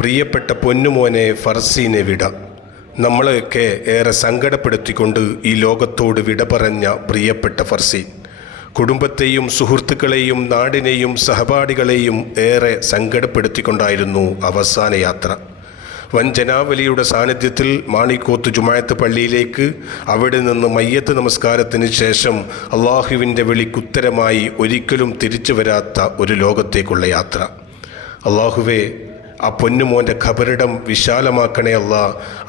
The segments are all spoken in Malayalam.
പ്രിയപ്പെട്ട പൊന്നുമോനെ ഫർസീനെ വിട. നമ്മളെയൊക്കെ ഏറെ സങ്കടപ്പെടുത്തിക്കൊണ്ട് ഈ ലോകത്തോട് വിട പറഞ്ഞ പ്രിയപ്പെട്ട ഫർസീൻ. കുടുംബത്തെയും സുഹൃത്തുക്കളെയും നാടിനെയും സഹപാഠികളെയും ഏറെ സങ്കടപ്പെടുത്തിക്കൊണ്ടായിരുന്നു അവസാന യാത്ര. വൻ ജനാവലിയുടെ സാന്നിധ്യത്തിൽ മാണിക്കോത്ത് ജുമായത്ത് പള്ളിയിലേക്ക് അവിടെ നിന്ന് മയ്യത്ത് നമസ്കാരത്തിന് ശേഷം അള്ളാഹുവിന്റെ വിളിക്കുത്തരമായി ഒരിക്കലും തിരിച്ചു വരാത്ത ഒരു ലോകത്തേക്കുള്ള യാത്ര. അള്ളാഹുവെ ആ പൊന്നുമോന്റെ ഖബറിടം വിശാലമാക്കണേ അല്ല.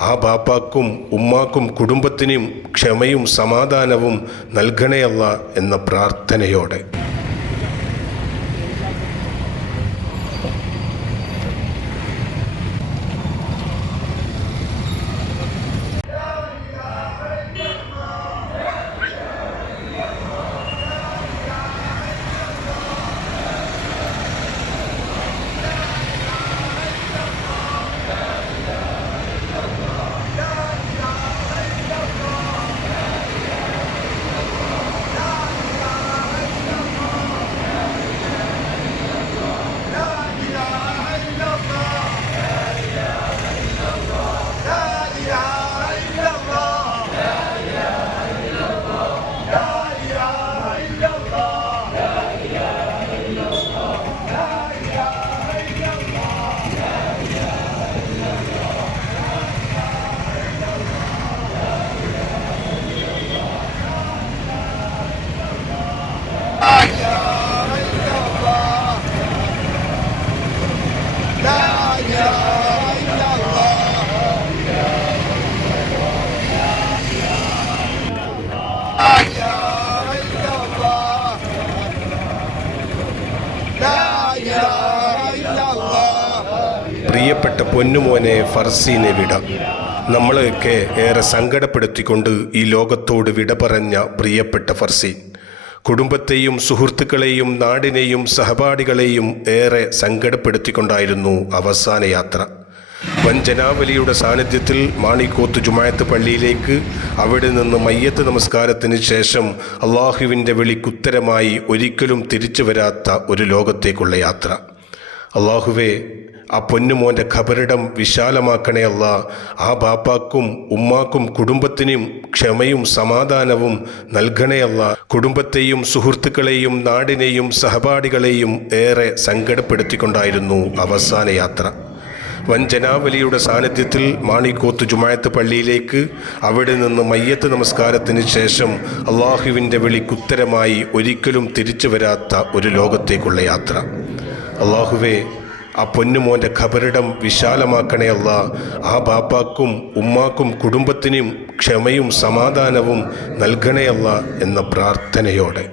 ആ ബാപ്പാക്കും ഉമ്മാക്കും കുടുംബത്തിനും ക്ഷമയും സമാധാനവും നൽകണേ അല്ല എന്ന പ്രാർത്ഥനയോടെ. പ്രിയപ്പെട്ട പൊന്നുമോനെ ഫർസീനെ വിട. നമ്മളെയൊക്കെ ഏറെ സങ്കടപ്പെടുത്തിക്കൊണ്ട് ഈ ലോകത്തോട് വിട പറഞ്ഞ പ്രിയപ്പെട്ട ഫർസീൻ കുടുംബത്തെയും സുഹൃത്തുക്കളെയും നാടിനെയും സഹപാഠികളെയും ഏറെ സങ്കടപ്പെടുത്തിക്കൊണ്ടായിരുന്നു അവസാന യാത്ര. വൻ ജനാവലിയുടെ സാന്നിധ്യത്തിൽ മാണിക്കോത്ത് ജുമായത്ത് പള്ളിയിലേക്ക് അവിടെ നിന്ന് മയ്യത്ത് നമസ്കാരത്തിന് ശേഷം അള്ളാഹുവിന്റെ വിളിക്കുത്തരമായി ഒരിക്കലും തിരിച്ചു വരാത്ത ഒരു ലോകത്തേക്കുള്ള യാത്ര. അള്ളാഹുവെ ആ പൊന്നുമോന്റെ ഖബറിടം വിശാലമാക്കണേ അല്ല. ആ ബാപ്പാക്കും ഉമ്മാക്കും കുടുംബത്തിനും ക്ഷമയും സമാധാനവും നൽകണേ അല്ല. കുടുംബത്തെയും സുഹൃത്തുക്കളെയും നാടിനെയും സഹപാഠികളെയും ഏറെ സങ്കടപ്പെടുത്തിക്കൊണ്ടായിരുന്നു അവസാന യാത്ര. വൻ ജനാവലിയുടെ സാന്നിധ്യത്തിൽ മാണിക്കോത്ത് ജുമായത്ത് പള്ളിയിലേക്ക് അവിടെ നിന്ന് മയ്യത്ത് നമസ്കാരത്തിന് ശേഷം അള്ളാഹുവിന്റെ വിളിക്കുത്തരമായി ഒരിക്കലും തിരിച്ചു വരാത്ത ഒരു ലോകത്തേക്കുള്ള യാത്ര. അള്ളാഹുവെ ആ പൊന്നുമോന്റെ ഖബറിടം വിശാലമാക്കണേ അല്ല ആ ബാപ്പാക്കും ഉമ്മാക്കും കുടുംബത്തിനും ക്ഷമയും സമാധാനവും നൽകണേ അല്ല എന്ന പ്രാർത്ഥനയോടെ.